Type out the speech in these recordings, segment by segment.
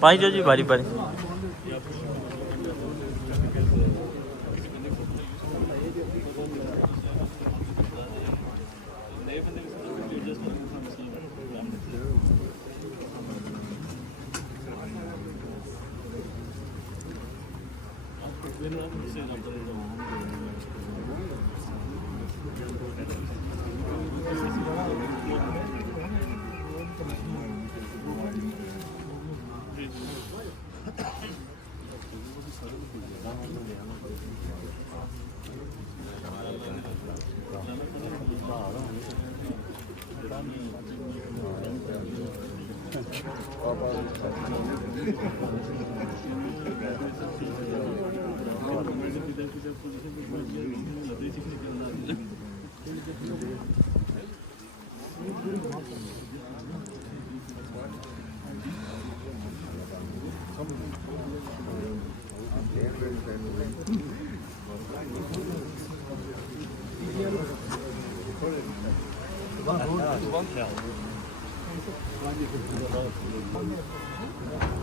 पाई जो जी बारी बारी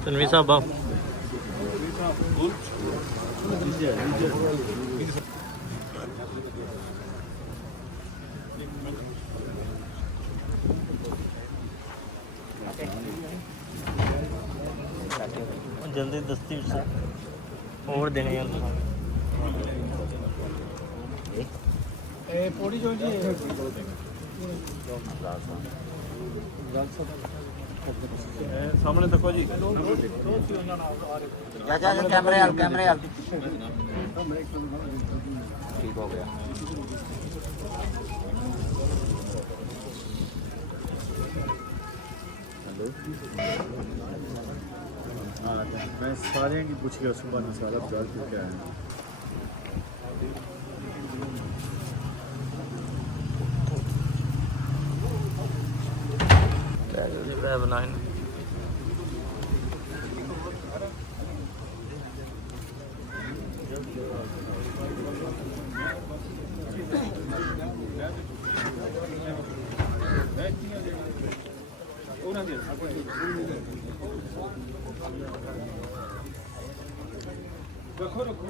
तनवीर साहब आओ जल्दी दस्ती और देने यार पौड़ी जो जी सामने देखो जी जा कैमरे हाल ठीक हो गया मैं सारे की पूछ गया सुबह ना सारा प्यार क्यों क्या है बनाए रखो रखो